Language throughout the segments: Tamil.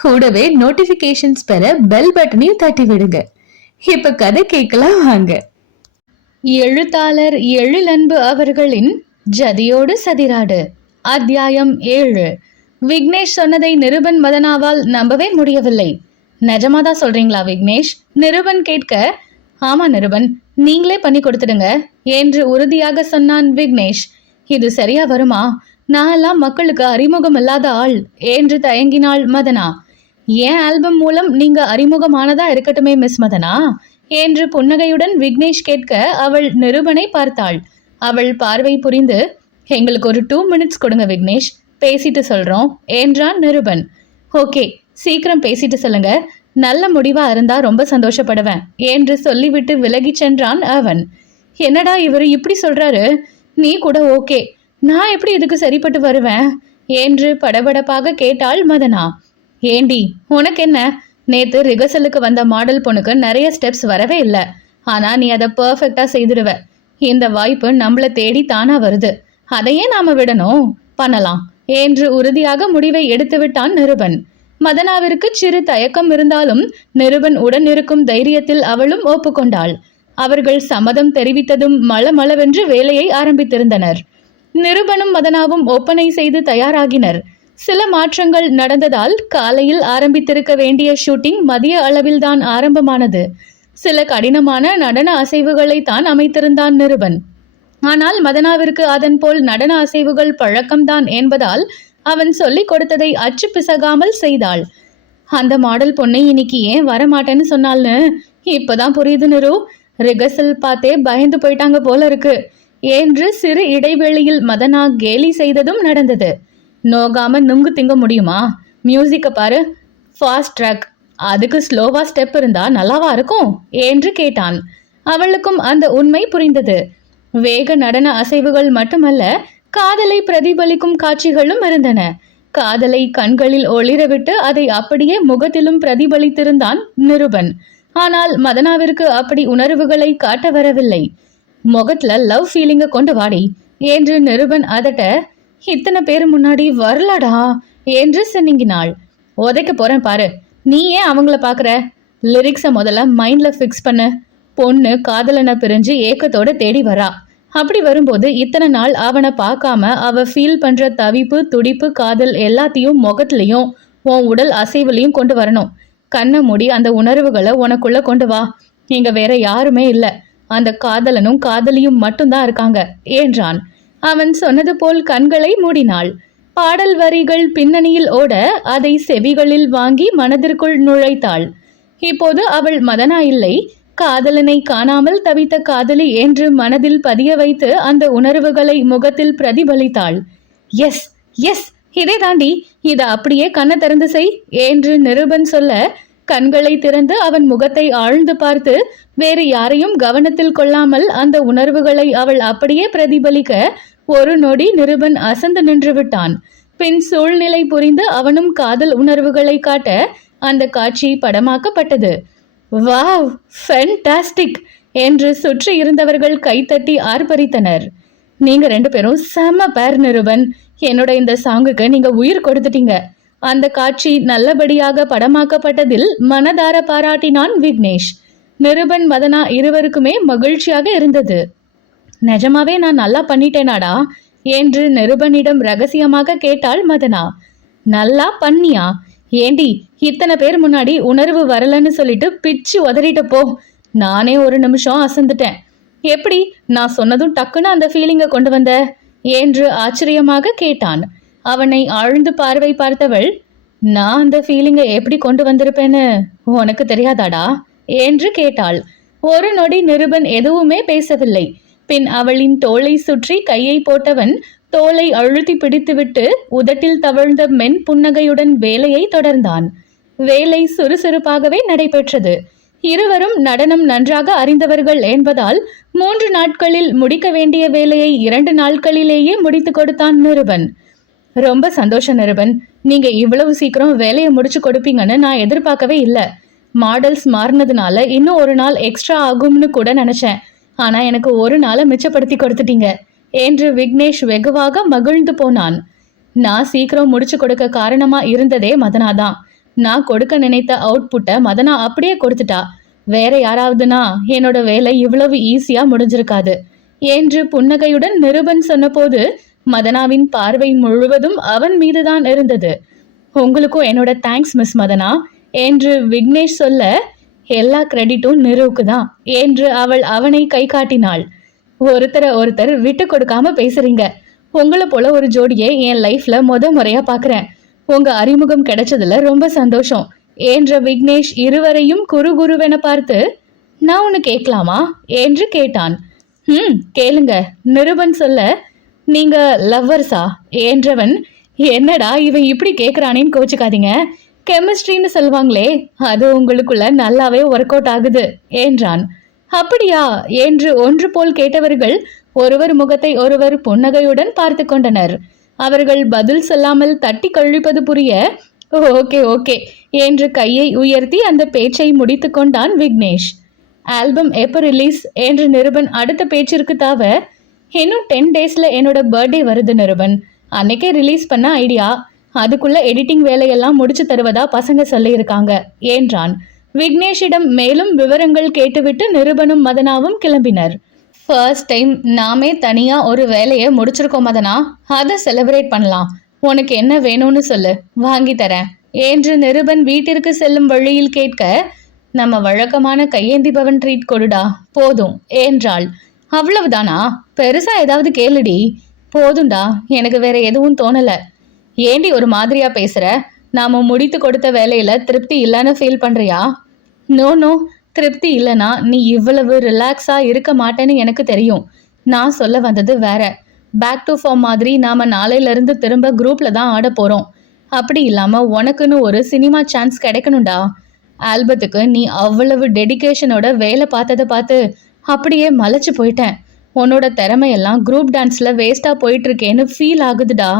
கூடவே நோட்டிபிகேஷன்ஸ் பெற பெல் பட்டனையும் தட்டி விடுங்க இப்ப கதை கேட்கலாம் வாங்க. எழுத்தாளர் எழிலன்பு அவர்களின் ஜதியோடு சதிராடு அத்தியாயம் ஏழு. விக்னேஷ் சொன்னதை நிருபன் மதனாவால் நம்பவே முடியவில்லை. நிஜமாதான் சொல்றீங்களா விக்னேஷ்? நிருபன் கேட்க ஆமா நிருபன் நீங்களே பண்ணி கொடுத்துடுங்க என்று உறுதியாக சொன்னான் விக்னேஷ். இது சரியா வருமா? நான் எல்லாம் மக்களுக்கு அறிமுகம் இல்லாத ஆள் என்று தயங்கினாள் மதனா. ஏன் ஆல்பம் மூலம் நீங்க அறிமுகமானதா இருக்கட்டுமே மிஸ் மதனா? என்று புன்னகையுடன் விக்னேஷ் கேட்க அவள் நிருபனை பார்த்தாள். அவள் பார்வை புரிந்து எங்களுக்கு ஒரு டூ மினிட்ஸ் கொடுங்க விக்னேஷ். பேசிட்டு சொல்றோம் என்றான் நிருபன். ஓகே சீக்கிரம் பேசிட்டு சொல்லுங்க. நல்ல முடிவா இருந்தா ரொம்ப சந்தோஷப்படுவேன் என்று சொல்லிவிட்டு விலகிச் சென்றான் அவன். என்னடா இவர் இப்படி சொல்றாரு? நீ கூட ஓகே. நான் எப்படி இதுக்கு சரிப்பட்டு வருவேன்? என்று படபடப்பாக கேட்டாள் மதனா. ஏண்டி உனக்கு என்ன? நேத்து ரிகர்சலுக்கு வந்த மாடல் பொண்ணுக்கு நிறைய ஸ்டெப்ஸ் வரவே இல்லை. ஆனா நீ அதை பர்ஃபெக்டா செய்திருவ இந்த வாய்ப்பு நம்மள தேடி தானா வருது. அதையே நாம விடணும். பண்ணலாம். என்று உறுதியாக முடிவை எடுத்து விட்டான் நிருபன். மதனாவிற்கு சிறு தயக்கம் இருந்தாலும் நிருபன் உடன் இருக்கும் தைரியத்தில் அவளும் ஒப்புக்கொண்டாள். அவர்கள் சம்மதம் தெரிவித்ததும் மளமளவென்று வேலையை ஆரம்பித்திருந்தனர். நிருபனும் மதனாவும் ஒப்பனை செய்து தயாராகினர். சில மாற்றங்கள் நடந்ததால் காலையில் ஆரம்பித்திருக்க வேண்டிய ஷூட்டிங் மதிய அளவில்தான் ஆரம்பமானது. சில கடினமான நடன அசைவுகளை தான் அமைத்திருந்தான் நிருபன். ஆனால் மதனாவிற்கு அதன் போல் நடன அசைவுகள் பழக்கம்தான் என்பதால் அவன் சொல்லிக் கொடுத்ததை அச்சு பிசகாமல் செய்தாள். அந்த மாடல் பொண்ணை இன்னைக்கு ஏன் வரமாட்டேன்னு சொன்னால்னு இப்பதான் புரியுது நிரு. ரிகர்சல் பார்த்தே பயந்து போயிட்டாங்க போல இருக்கு. என்று சிறு இடைவெளியில் மதனா கேலி செய்ததும் நடந்தது. நோகாம நுங்கு திங்க முடியுமா? மியூசிக்கை பாரு. ஃபாஸ்ட் ட்ராக் அதுக்கு ஸ்லோவா ஸ்டெப் இருந்தா நல்லாவா இருக்கும்? என்று கேட்டான். அவளுக்கும் அந்த உண்மை புரிந்தது. வேக நடன அசைவுகள் மட்டுமல்ல காதலை பிரதிபலிக்கும் காட்சிகளும் இருந்தன. காதலை கண்களில் ஒளிரவிட்டு அதை அப்படியே முகத்திலும் பிரதிபலித்திருந்தான் நிருபன். ஆனால் மதனாவிற்கு அப்படி உணர்வுகளை காட்ட வரவில்லை. முகத்துல லவ் ஃபீலிங்கை கொண்டு வாடி என்று நிருபன் அதட்ட இத்தனை பேர் முன்னாடி வரலடா? என்று சென்னிங்கினாள் உதைக்க போறேன் பாரு. நீ ஏன் அவங்கள பாக்குற? லிரிக்ஸை முதல்ல மைண்ட்ல ஃபிக்ஸ் பண்ணு. பொண்ணு காதலனை பிரிஞ்சு ஏக்கத்தோட தேடி வரா. அப்படி வரும்போது இத்தனை நாள் அவனை பார்க்காம அவ ஃபீல் பண்ற தவிப்பு துடிப்பு காதல் எல்லாத்தையும் முகத்துலயும் உன் உடல் அசைவுலையும் கொண்டு வரணும். கண்ணை மூடி அந்த உணர்வுகளை உனக்குள்ள கொண்டு வா. இங்க வேற யாருமே இல்லை. அந்த காதலனும் காதலியும் மட்டும்தான் இருக்காங்க என்றான். அவன் சொன்னது போல் கண்களை மூடினாள். பாடல் வரிகள் பின்னணியில் ஓட அதை செவிகளில் வாங்கி மனதிற்குள் நுழைத்தாள். இப்போது அவள் மதனா இல்லை. காதலனை காணாமல் தவித்த காதலி என்று மனதில் பதிய வைத்து அந்த உணர்வுகளை முகத்தில் பிரதிபலித்தாள். எஸ் எஸ் இதை தாண்டி இதை அப்படியே கண்ணை திறந்து செய் என்று நிருபன் சொல்ல கண்களை திறந்து அவன் முகத்தை ஆழ்ந்து பார்த்து வேறு யாரையும் கவனத்தில் கொள்ளாமல் அந்த உணர்வுகளை அவள் அப்படியே பிரதிபலிக்க ஒரு நொடி நிருபன் அசந்து நின்று விட்டான். பின் சூழ்நிலை புரிந்து அவனும் காதல் உணர்வுகளை காட்ட அந்த காட்சி படமாக்கப்பட்டது. வாவ்! ஃபென்டாஸ்டிக்! என்று சுற்றி இருந்தவர்கள் கைத்தட்டி ஆர்ப்பரித்தனர். நீங்க ரெண்டு பேரும் செம பேர் நிருபன். என்னோட இந்த சாங்குக்கு நீங்க உயிர் கொடுத்துட்டீங்க. அந்த காட்சி நல்லபடியாக படமாக்கப்பட்டதில் மனதார பாராட்டினான் விக்னேஷ். நிருபன் மதனா இருவருக்குமே மகிழ்ச்சியாக இருந்தது. நிஜமாவே நான் நல்லா பண்ணிட்டேனாடா? என்று நிருபனிடம் ரகசியமாக கேட்டாள் மதனா. நல்லா பண்ணியா? ஏண்டி இத்தனை பேர் முன்னாடி உணர்வு வரலன்னு சொல்லிட்டு பிச்சு உதறிட்ட போ. நானே ஒரு நிமிஷம் அசந்துட்டேன். எப்படி? நான் சொன்னதும் டக்குன்னு அந்த ஃபீலிங்கை கொண்டு வந்த? என்று ஆச்சரியமாக கேட்டான். அவனை ஆழ்ந்து பார்வை பார்த்தவள் நான் அந்த ஃபீலிங்கை எப்படி கொண்டு வந்திருப்பேன்னு உனக்கு தெரியாதாடா? என்று கேட்டாள். ஒரு நொடி நிருபன் எதுவுமே பேசவில்லை. பின் அவளின் தோளை சுற்றி கையை போட்டவன் தோலை அழுத்தி பிடித்துவிட்டு உதட்டில் தவழ்ந்த மென் புன்னகையுடன் வேலையை தொடர்ந்தான். வேலை சுறுசுறுப்பாகவே நடைபெற்றது. இருவரும் நடனம் நன்றாக அறிந்தவர்கள் என்பதால் மூன்று நாட்களில் முடிக்க வேண்டிய வேலையை இரண்டு நாட்களிலேயே முடித்து கொடுத்தான் நிருபன். ரொம்ப சந்தோஷம் நிருபன். நீங்க இவ்வளவு சீக்கிரம் வேலையை முடிச்சு கொடுப்பீங்கன்னு நான் எதிர்பார்க்கவே இல்லை. மாடல்ஸ் மாறினதுனால இன்னும் ஒரு நாள் எக்ஸ்ட்ரா ஆகும்னு கூட நினைச்சேன். ஆனா எனக்கு ஒரு நாளை மிச்சப்படுத்தி கொடுத்துட்டீங்க. என்று விக்னேஷ் வெகுவாக மகிழ்ந்து போனான். நான் சீக்கிரம் முடிச்சு கொடுக்க காரணமா இருந்ததே மதனா தான் நான் கொடுக்க நினைத்த அவுட்புட்டை மதனா அப்படியே கொடுத்துட்டா. வேற யாராவதுனா என்னோட வேலை இவ்வளவு ஈஸியா முடிஞ்சிருக்காது. என்று புன்னகையுடன் நிருபன் சொன்னபோது மதனாவின் பார்வை முழுவதும் அவன் மீதுதான் இருந்தது. உங்களுக்கும் என்னோட தேங்க்ஸ் மிஸ் மதனா. என்று விக்னேஷ் சொல்ல எல்லா கிரெடிட்டும் நிருவுக்கு தான் என்று அவள் அவனை கை காட்டினாள். ஒருத்தரை ஒருத்தர் விட்டு கொடுக்காம பேசுறீங்க. உங்களை போல ஒரு ஜோடியை என் லைஃப்ல முத முறையா பாக்குறேன். உங்க அறிமுகம் கிடைச்சதுல ரொம்ப சந்தோஷம் என்ற விக்னேஷ் இருவரையும் குறு குருவென பார்த்து நான் ஒன்று கேட்கலாமா? என்று கேட்டான். ம் கேளுங்க நிருபன் சொல்ல நீங்க லவ்வர்ஸா? என்றவன் என்னடா இவன் இப்படி கேட்குறானேன்னு கோச்சுக்காதீங்க. கெமிஸ்ட்ரின்னு சொல்லுவாங்களே அது உங்களுக்குள்ள நல்லாவே ஒர்க் அவுட் ஆகுது என்றான். அப்படியா? என்று ஒன்று போல் கேட்டவர்கள் ஒருவர் முகத்தை ஒருவர் புன்னகையுடன் பார்த்து கொண்டனர். அவர்கள் பதில் சொல்லாமல் தட்டி கழிப்பது புரிய ஓகே ஓகே என்று கையை உயர்த்தி அந்த பேச்சை முடித்து கொண்டான் விக்னேஷ். ஆல்பம் எப்போ ரிலீஸ்? என்று நிருபன் அடுத்த பேச்சிற்கு தாவ இன்னும் டென் டேஸில் என்னோட பர்த்டே வருது நிருபன். அன்னைக்கே ரிலீஸ் பண்ண ஐடியா அதுக்குள்ள எடிட்டிங் வேலையெல்லாம் முடிச்சு தருவதா பசங்க சொல்லியிருக்காங்க என்றான். விக்னேஷிடம் மேலும் விவரங்கள் கேட்டுவிட்டு நிருபனும் மதனாவும் கிளம்பினர். ஃபர்ஸ்ட் டைம் நாமே தனியாக ஒரு வேலையை முடிச்சிருக்கோம் மதனா. அதை செலிப்ரேட் பண்ணலாம். உனக்கு என்ன வேணும்னு சொல்லு. வாங்கி தரேன் என்று நிருபன் வீட்டிற்கு செல்லும் வழியில் கேட்க நம்ம வழக்கமான கையேந்தி பவன் ட்ரீட் கொடுடா போதும் என்றாள். அவ்வளவுதானா? பெருசா ஏதாவது கேளுடி. போதும்டா எனக்கு வேற எதுவும் தோணல. ஏண்டி ஒரு மாதிரியா பேசுற? நாம முடித்து கொடுத்த வேலையில திருப்தி இல்லைன்னு ஃபீல் பண்றியா? நோ நோ திருப்தி இல்லைனா நீ இவ்வளவு ரிலாக்ஸா இருக்க மாட்டேன்னு எனக்கு தெரியும். நான் சொல்ல வந்தது வேற. பேக் டு ஃபார்ம் மாதிரி நாம நாளையிலிருந்து திரும்ப குரூப்ல தான் ஆட போறோம். அப்படி இல்லாம உனக்குன்னு ஒரு சினிமா சான்ஸ் கிடைக்கணும்டா. ஆல்பத்துக்கு நீ அவ்வளவு டெடிகேஷனோட வேலை பார்த்ததை பார்த்து அப்படியே மலைச்சு போயிட்டேன். உன்னோட திறமையெல்லாம் குரூப் டான்ஸில் வேஸ்ட்டாக போயிட்டுருக்கேன்னு ஃபீல் ஆகுதுடா.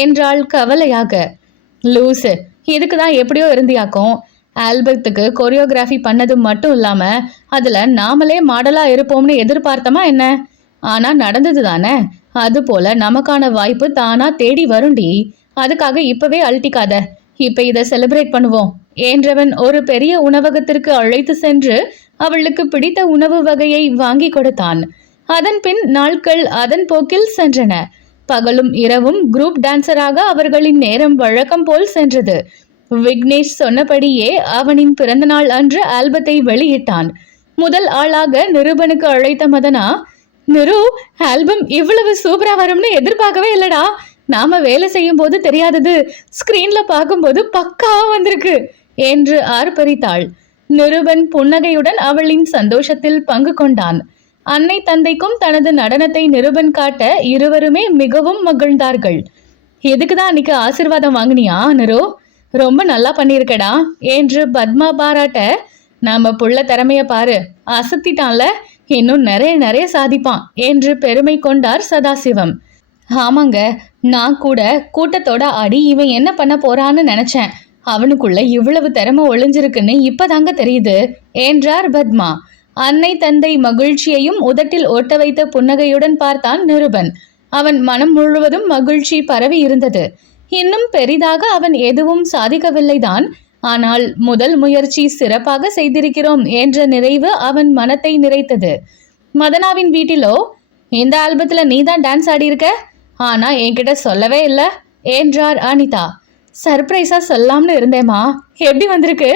என்றாள் கவலையாக. லூஸு இதுக்கு தான் எப்படியோ இருந்தியாக்கும். ஆல்பத்துக்கு கொரியோகிராஃபி பண்ணது மட்டும் இல்லாமல் அதில் நாமளே மாடலாக இருப்போம்னு எதிர்பார்த்தமா என்ன? ஆனால் நடந்தது தானே? அது போல் நமக்கான வாய்ப்பு தானா தேடி வருண்டி அதுக்காக இப்பவே அழட்டிக்காத. இப்போ இதை செலிப்ரேட் பண்ணுவோம் என்றவன் ஒரு பெரிய உணவகத்திற்கு அழைத்து சென்று அவளுக்கு பிடித்த உணவு வகையை வாங்கி கொடுத்தான். அதன் பின் நாட்கள் அதன் போக்கில் சென்றன. பகலும் இரவும் குரூப் டான்சராக அவர்களின் நேரம் வழக்கம் போல் சென்றது. விக்னேஷ் சொன்னபடியே அவனின் பிறந்தநாள் அன்று ஆல்பத்தை வெளியிட்டான். முதல் ஆளாக நிருபனுக்கு அழைத்த மதனா நிரு ஆல்பம் இவ்வளவு சூப்பரா வரும்னு எதிர்பார்க்கவே இல்லடா. நாம வேலை செய்யும் போது தெரியாதது. ஸ்கிரீன்ல பார்க்கும்போது பக்காவா வந்திருக்கு என்று ஆர்ப்பரித்தாள். நிருபன் புன்னகையுடன் அவளின் சந்தோஷத்தில் பங்கு கொண்டான். அன்னை தந்தைக்கும் தனது நடனத்தை நிருபன் காட்ட இருவருமே மிகவும் மகிழ்ந்தார்கள். எதுக்குதான் அன்னைக்கு ஆசிர்வாதம் வாங்கினியா நிரு? ரொம்ப நல்லா பண்ணியிருக்கடா என்று பத்மா பாராட்ட நாம புள்ள திறமைய பாரு அசத்திட்டான்ல இன்னும் நிறைய நிறைய சாதிப்பான் என்று பெருமை கொண்டார் சதாசிவம். ஆமாங்க நான் கூட கூட்டத்தோட ஆடி இவன் என்ன பண்ண போறான்னு நினைச்சேன் அவனுக்குள்ள இவ்வளவு திறமை ஒளிஞ்சிருக்குன்னு இப்பதாங்க தெரியுது என்றார் பத்மா. அன்னை தந்தை மகிழ்ச்சியையும் உதட்டில் ஒட்ட வைத்த புன்னகையுடன் பார்த்தான் நிருபன். அவன் மனம் முழுவதும் மகிழ்ச்சி பரவி இருந்தது. இன்னும் பெரிதாக அவன் எதுவும் சாதிக்கவில்லைதான். ஆனால் முதல் முயற்சி சிறப்பாக செய்திருக்கிறோம் என்ற நிறைவு அவன் மனத்தை நிறைத்தது. மதனாவின் வீட்டிலோ இந்த ஆல்பத்துல நீ தான் டான்ஸ் ஆடியிருக்க? ஆனா என்கிட்ட சொல்லவே இல்லை என்றார் அனிதா. சர்ப்ரைஸாக சொல்லாம்னு இருந்தேம்மா. எப்படி வந்திருக்கு?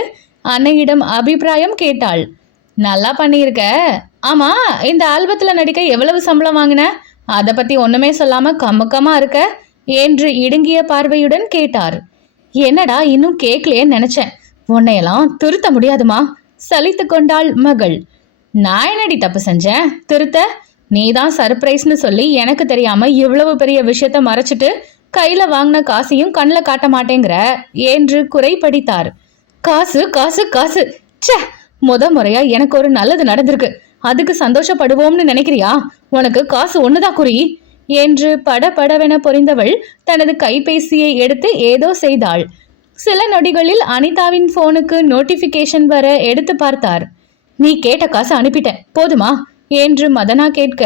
அன்னையிடம் அபிப்பிராயம் கேட்டாள். நல்லா பண்ணியிருக்க. ஆமா இந்த ஆல்பத்தில் நடிக்க எவ்வளவு சம்பளம் வாங்கின? அதை பற்றி ஒன்றுமே சொல்லாமல் கமுக்கமாக இருக்க என்று இடுங்கிய பார்வையுடன் கேட்டார். என்னடா இன்னும் கேட்கலையேன்னு நினச்சேன். உன்னையெல்லாம் திருத்த முடியாதுமா? சலித்து கொண்டாள் மகள். நான் என்னடி தப்பு செஞ்சேன்? திருத்த? நீ தான் சர்ப்ரைஸ்னு சொல்லி எனக்கு தெரியாமல் இவ்வளவு பெரிய விஷயத்த மறைச்சிட்டு கையில வாங்கின காசையும் கண்ணில் காட்ட மாட்டேங்கிற என்று குறை படித்தார் காசு காசு காசு. சே முத முறையா எனக்கு ஒரு நல்லது நடந்திருக்கு. அதுக்கு சந்தோஷப்படுவோம்னு நினைக்கிறியா? உனக்கு காசு ஒண்ணுதான் குறி என்று படபடவென பொரிந்தவள் தனது கைபேசியை எடுத்து ஏதோ செய்தாள். சில நொடிகளில் அனிதாவின் போனுக்கு நோட்டிபிகேஷன் வர எடுத்து பார்த்தார். நீ கேட்ட காசு அனுப்பிட்டேன் போதுமா? என்று மதனா கேட்க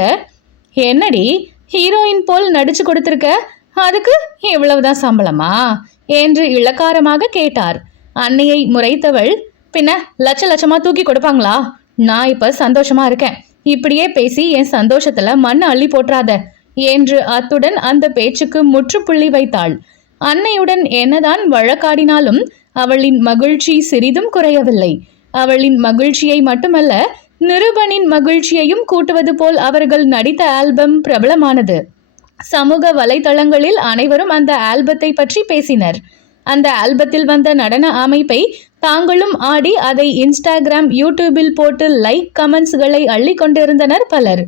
என்னடி ஹீரோயின் போல் நடிச்சு கொடுத்துருக்க? அதுக்கு இவ்வளவுதான் சம்பளமா? என்று இளக்காரமாக கேட்டார். அன்னையை முறைத்தவள் பின்ன லட்ச லட்சமா தூக்கி கொடுப்பாங்களா? நான் இப்ப சந்தோஷமா இருக்கேன். இப்படியே பேசி என் சந்தோஷத்துல மண் அள்ளி போட்டுறாத என்று அத்துடன் அந்த பேச்சுக்கு முற்றுப்புள்ளி வைத்தாள். அன்னையுடன் என்னதான் வழக்காடினாலும் அவளின் மகிழ்ச்சி சிறிதும் குறையவில்லை. அவளின் மகிழ்ச்சியை மட்டுமல்ல நிருபனின் மகிழ்ச்சியையும் கூட்டுவது போல் அவர்கள் நடித்த ஆல்பம் பிரபலமானது. சமூக வலைதளங்களில் அனைவரும் அந்த ஆல்பத்தை பற்றி பேசினர். அந்த ஆல்பத்தில் வந்த நடன அமைப்பை தாங்களும் ஆடி அதை இன்ஸ்டாகிராம் யூடியூபில் போட்டு லைக் கமெண்ட்ஸ்களை அள்ளி கொண்டிருந்தனர் பலர்.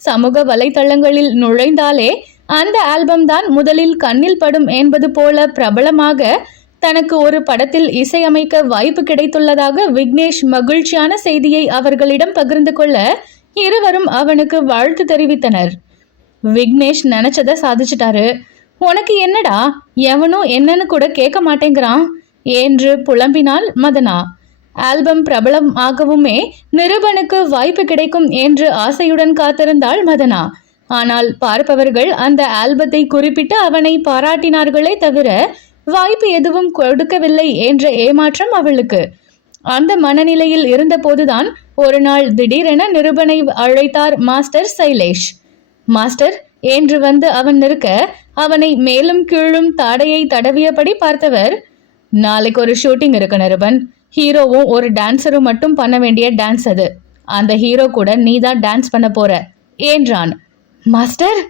சமூக வலைதளங்களில் நுழைந்தாலே அந்த ஆல்பம் தான் முதலில் கண்ணில் படும் என்பது போல பிரபலமாக தனக்கு ஒரு படத்தில் இசையமைக்க வாய்ப்பு கிடைத்துள்ளதாக விக்னேஷ் மகிழ்ச்சியான செய்தியை அவர்களிடம் பகிர்ந்து கொள்ள இருவரும் அவனுக்கு வாழ்த்து தெரிவித்தனர். விக்னேஷ் நினைச்சத சாதிச்சிட்டாரு. உனக்கு என்னடா? எவனும் என்னன்னு கூட கேட்க மாட்டேங்கிறான். என்று புலம்பினாள் மதனா. ஆல்பம் பிரபலம் ஆகவுமே நிருபனுக்கு வாய்ப்பு கிடைக்கும் என்று ஆசையுடன் காத்திருந்தாள் மதனா. ஆனால் பார்ப்பவர்கள் அந்த ஆல்பத்தை குறிப்பிட்டு அவனை பாராட்டினார்களே தவிர வாய்ப்பு எதுவும் கொடுக்கவில்லை என்ற ஏமாற்றம் அவளுக்கு. அந்த மனநிலையில் இருந்தபோதுதான் ஒரு நாள் திடீரென நிருபனை அழைத்தார் மாஸ்டர் சைலேஷ். மாஸ்டர் என்று வந்து அவன் நிற்க அவனை மேலும் கீழும் தாடையை தடவியபடி பார்த்தவர் நாளைக்கு ஒரு ஷூட்டிங் இருக்கு நிருபன். ஹீரோவும் ஒரு டான்ஸரும் மட்டும் பண்ண வேண்டிய டான்ஸ் அது. அந்த ஹீரோ கூட நீ தான் டான்ஸ் பண்ண போற என்றான். மாஸ்டர்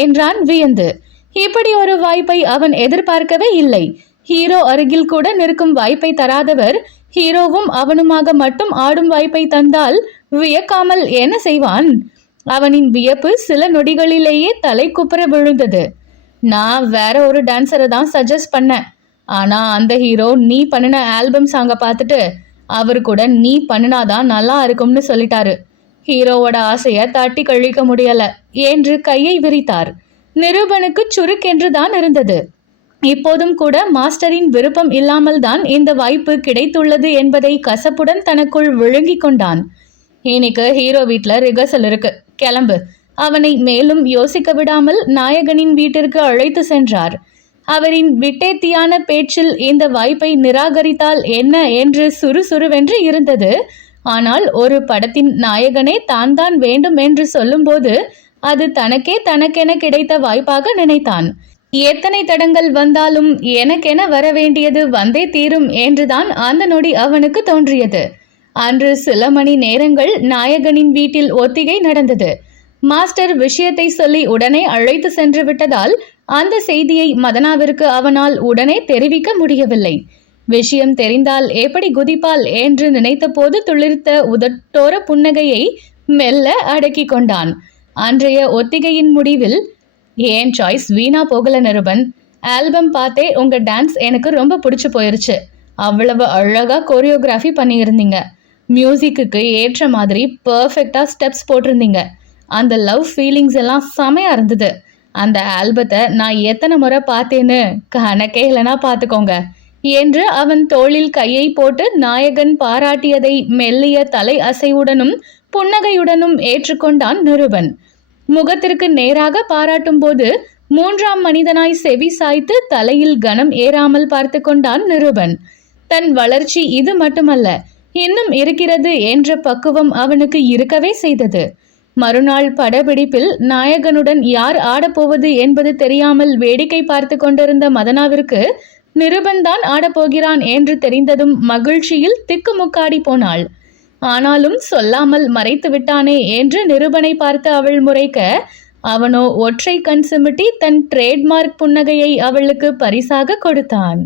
என்றான் வியந்து. இப்படி ஒரு வாய்ப்பை அவன் எதிர்பார்க்கவே இல்லை. ஹீரோ அருகில் கூட நிற்கும் வாய்ப்பை தராதவர் ஹீரோவும் அவனுமாக மட்டும் ஆடும் வாய்ப்பை தந்தால் வியக்காமல் என்ன செய்வான்? அவனின் வியப்பு சில நொடிகளிலேயே தலை குப்புற விழுந்தது. நான் வேற ஒரு டான்ஸரை தான் சஜஸ்ட் பண்ணேன். ஆனால் அந்த ஹீரோ நீ பண்ணின ஆல்பம் சாங்கை பார்த்துட்டு அவர் கூட நீ பண்ணினாதான் நல்லா இருக்கும்னு சொல்லிட்டாரு. ஹீரோவோட ஆசையை தட்டி கழிக்க முடியல. என்று கையை விரித்தார். நிரூபனுக்கு சுருக்கென்று தான் இருந்தது. இப்போதும் கூட மாஸ்டரின் விருப்பம் இல்லாமல் தான் இந்த வாய்ப்பு கிடைத்துள்ளது என்பதை கசப்புடன் தனக்குள் விழுங்கிக் கொண்டான். இன்னைக்கு ஹீரோ வீட்டில் ரிகர்சல் இருக்கு. கிளம்பு. அவனை மேலும் யோசிக்க விடாமல் நாயகனின் வீட்டிற்கு அழைத்து சென்றார். அவரின் விட்டேத்தியான பேச்சில் இந்த வாய்ப்பை நிராகரித்தால் என்ன என்று சுறுசுறுவென்று இருந்தது. ஆனால் ஒரு படத்தின் நாயகனே தான் தான் வேண்டும் என்று சொல்லும்போது அது தனக்கே தனக்கென கிடைத்த வாய்ப்பாக நினைத்தான். எத்தனை தடங்கள் வந்தாலும் எனக்கென வர வேண்டியது வந்தே தீரும் என்றுதான் அந்த நொடி அவனுக்கு தோன்றியது. அன்று சில மணி நேரங்கள் நாயகனின் வீட்டில் ஒத்திகை நடந்தது. மாஸ்டர் விஷயத்தை சொல்லி உடனே அழைத்து சென்று விட்டதால் அந்த செய்தியை மதனாவிற்கு அவனால் உடனே தெரிவிக்க முடியவில்லை. விஷயம் தெரிந்தால் எப்படி குதிப்பாள் என்று நினைத்தபோது துளிர்த்த உதட்டோர புன்னகையை மெல்ல அடக்கி கொண்டான். அன்றைய ஒத்திகையின் முடிவில் ஏன் சாய்ஸ் வீணா போகல நிருபன். ஆல்பம் பார்த்தே உங்க டான்ஸ் எனக்கு ரொம்ப பிடிச்சு போயிருச்சு. அவ்வளவு அழகா கோரியோகிராஃபி பண்ணியிருந்தீங்க. மியூசிக்குக்கு ஏற்ற மாதிரி பர்ஃபெக்டாக ஸ்டெப்ஸ் போட்டிருந்தீங்க. அந்த லவ் ஃபீலிங்ஸ் எல்லாம் செமையாக இருந்தது. அந்த ஆல்பத்தை நான் எத்தனை முறை பார்த்தேன்னு கணக்கே இல்லைனா பார்த்துக்கோங்க. என்று அவன் தோளில் கையை போட்டு நாயகன் பாராட்டியதை மெல்லிய தலை அசைவுடனும் புன்னகையுடனும் ஏற்றுக்கொண்டான் நிருபன். முகத்திற்கு நேராக பாராட்டும் போது மூன்றாம் மனிதனாய் செவி சாய்த்து தலையில் கனம் ஏறாமல் பார்த்து கொண்டான் நிருபன். தன் வளர்ச்சி இது மட்டுமல்ல இன்னும் இருக்கிறது என்ற பக்குவம் அவனுக்கு இருக்கவே செய்தது. மறுநாள் படப்பிடிப்பில் நாயகனுடன் யார் ஆடப்போவது என்பது தெரியாமல் வேடிக்கை பார்த்து கொண்டிருந்த மதனாவிற்கு நிருபன்தான் ஆடப்போகிறான் என்று தெரிந்ததும் மகிழ்ச்சியில் திக்குமுக்காடி போனாள். ஆனாலும் சொல்லாமல் மறைத்து விட்டானே என்று நிருபனை பார்த்து அவள் முறைக்க அவனோ ஒற்றை கண் சிமிட்டி தன் ட்ரேட்மார்க் புன்னகையை அவளுக்கு பரிசாக கொடுத்தான்.